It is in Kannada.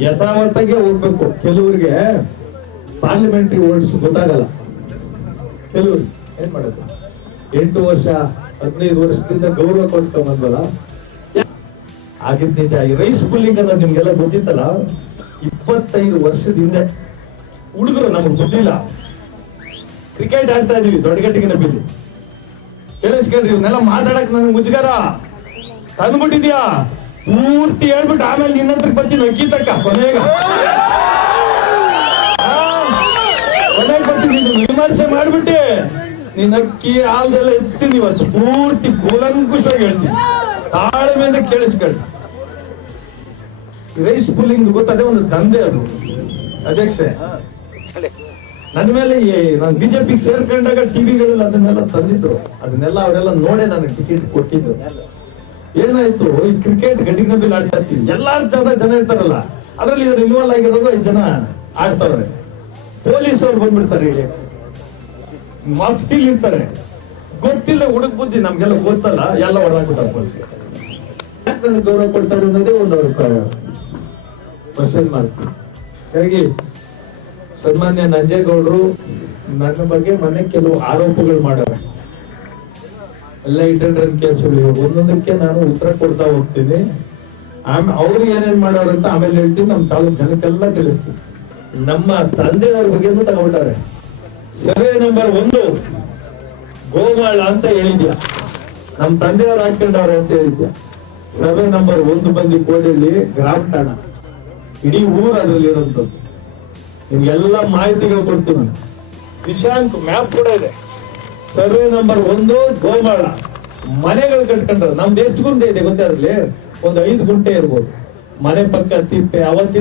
ಯಥಾವತ್ತಾಗೆ ಹೋಗ್ಬೇಕು ಕೆಲವ್ರಿಗೆ ಪಾರ್ಲಿಮೆಂಟ್ರಿ ವರ್ಡ್ಸ್ ಗೊತ್ತಾಗಲ್ಲ. ಕೆಲವ್ರು ಏನ್ ಮಾಡೋದು? ಎಂಟು ವರ್ಷ, ಹದಿನೈದು ವರ್ಷದಿಂದ ಗೌರವ ಕೊಟ್ಟು ಬಂದಲ್ಲ ಆಗಿದ್ ನಿಜ. ಈ ರೈಸ್ ಪುಲ್ಲಿಂಗ್ ಅನ್ನೋದು ನಿಮ್ಗೆಲ್ಲ ಗೊತ್ತಿತ್ತಲ್ಲ? ಇಪ್ಪತ್ತೈದು ವರ್ಷದ ಹಿಂದೆ. ಹುಡುಗರು ನಮ್ಗೆ ಗೊತ್ತಿಲ್ಲ. ಕ್ರಿಕೆಟ್ ಆಡ್ತಾ ಇದೀವಿ, ದೊಡ್ಡಗಟ್ಟಿಗಿನ ಬಿಲ್ಲಿ. ಕೇಳಿಸ್ಕೊಂಡ್ರಿ ಇವನ್ನೆಲ್ಲ ಮಾತಾಡಕ್ ನನ್ಗೆ ಮುಜುಗರ. ತಂದ್ಬಿಟ್ಟಿದ್ಯಾ? ಪೂರ್ತಿ ಹೇಳ್ಬಿಟ್ಟು ಆಮೇಲೆ ನಿನ್ನ ಹತ್ರ ಬರ್ತೀನಿ ಅಕ್ಕಿ ತಕ್ಕ ಕೊನೆಗ ಕೊನೆಗೆ ಬರ್ತೀನಿ ವಿಮರ್ಶೆ ಮಾಡ್ಬಿಟ್ಟೆ. ನಿನ್ನ ಅಕ್ಕಿ ಆಲ್ದೆಲ್ಲ ಎತ್ತೀನಿ ಇವತ್ತು, ಪೂರ್ತಿ ಕೂಲಂಕುಷವಾಗಿ ಹೇಳ್ತೀನಿ. ತಾಳ್ಮೆಯಿಂದ ಕೇಳಿಸ್ಕೊಳ್ಳಿ. ರೈಸ್ ಪುಲ್ಲಿಂಗ್ ಗೊತ್ತದೆ, ಒಂದು ದಂಧೆ ಅದು. ಅಧ್ಯಕ್ಷ ನನ್ನ ಮೇಲೆ ನಾನು ಬಿಜೆಪಿ ಸೇರ್ಕೊಂಡಾಗ ಟಿವಿಗಳಲ್ಲಿ ಅದನ್ನೆಲ್ಲ ತಂದಿದ್ರು. ಅದನ್ನೆಲ್ಲ ಅವರೆಲ್ಲ ನೋಡೇ ನನಗೆ ಟಿಕೆಟ್ ಕೊಟ್ಟಿದ್ದು ಏನಾಯ್ತು? ಈ ಕ್ರಿಕೆಟ್ ಗಡಿನಲ್ಲಿ ಆಡ್ತಾ ಇರ್ತೀವಿ. ಎಲ್ಲಾರು ಜನ ಜನ ಇರ್ತಾರಲ್ಲ. ಅದ್ರಲ್ಲಿ ಇದ್ರ ಇನ್ವಾಲ್ವ್ ಆಗಿರೋದು ಐದು ಜನ ಆಡ್ತಾವ್ರೆ. ಪೊಲೀಸ್ ಅವ್ರು ಬಂದ್ಬಿಡ್ತಾರೆ ಇಲ್ಲಿ. ಮಾಸ್ಕಿಲ್ ಇರ್ತಾರೆ. ಗೊತ್ತಿಲ್ಲ ಹುಡುಗ ಬುದ್ಧಿ, ನಮ್ಗೆಲ್ಲ ಗೊತ್ತಲ್ಲ. ಎಲ್ಲ ಹೊರಹಾಕ್ಬಿಟ್ಟಾರೆ ಪೊಲೀಸ್. ಗೌರವ ಕೊಡ್ತಾರೆ ಅನ್ನೋದೇ ಒಂದು ಅಭಿಪ್ರಾಯ. ಕ್ವಶನ್ ಮಾಡ್ತೀನಿ ಹಾಗಾಗಿ ಸನ್ಮಾನ್ಯ ನಂಜೇಗೌಡರು ನನ್ನ ಬಗ್ಗೆ ಮನೆ ಕೆಲವು ಆರೋಪಗಳು ಮಾಡ್ಯಾರ. ಎಲ್ಲ ರನ್ ಕೇಸ್ಗಳು ಒಂದೊಂದಕ್ಕೆ ನಾನು ಉತ್ತರ ಕೊಡ್ತಾ ಹೋಗ್ತೀನಿ. ಆಮೇಲೆ ಅವ್ರು ಏನೇನ್ ಮಾಡೋರು ಅಂತ ಆಮೇಲೆ ಹೇಳ್ತೀನಿ. ನಮ್ ತಾಲೂಕ್ ಜನಕ್ಕೆಲ್ಲ ತಿಳಿಸ್ತೀನಿ. ನಮ್ಮ ತಂದೆಯವ್ರ ಬಗ್ಗೆನೂ ತಗೊಂಡ್ಬಿಟ್ಟಾರೆ ಸರ್ವೆ ನಂಬರ್ ಒಂದು, ಗೋಮಾಳ ಅಂತ ಹೇಳಿದ್ಯಾ? ನಮ್ ತಂದೆಯವ್ರು ಹಾಕೊಂಡವ್ರೆ ಅಂತ ಹೇಳಿದ್ಯಾ? ಸರ್ವೆ ನಂಬರ್ ಒಂದು ಬಂದು ಕೋಡಿಯಲ್ಲಿ ಗ್ರಾಮ ಠಾಣ. ಇಡೀ ಊರು ಅದ್ರಲ್ಲಿ ಇರೋಂಥದ್ದು. ನಿಮ್ಗೆಲ್ಲ ಮಾಹಿತಿಗಳು ಕೊಡ್ತೀನಿ. ನಿಶಾಂಕ್ ಮ್ಯಾಪ್ ಕೂಡ ಇದೆ. ಸರ್ವೆ ನಂಬರ್ ಒಂದು, ಗೋಮಾಳ. ಮನೆಗಳು ಕಟ್ಕೊಂಡ್ರೆ. ನಮ್ದು ಎಷ್ಟು ಗುಂಟೆ ಇದೆ ಗೊತ್ತೇ ಅದ್ರಲ್ಲಿ? ಒಂದು ಐದು ಗುಂಟೆ ಇರ್ಬೋದು. ಮನೆ ಪಕ್ಕ ತಿಪ್ಪೆ, ಅವತ್ತಿನ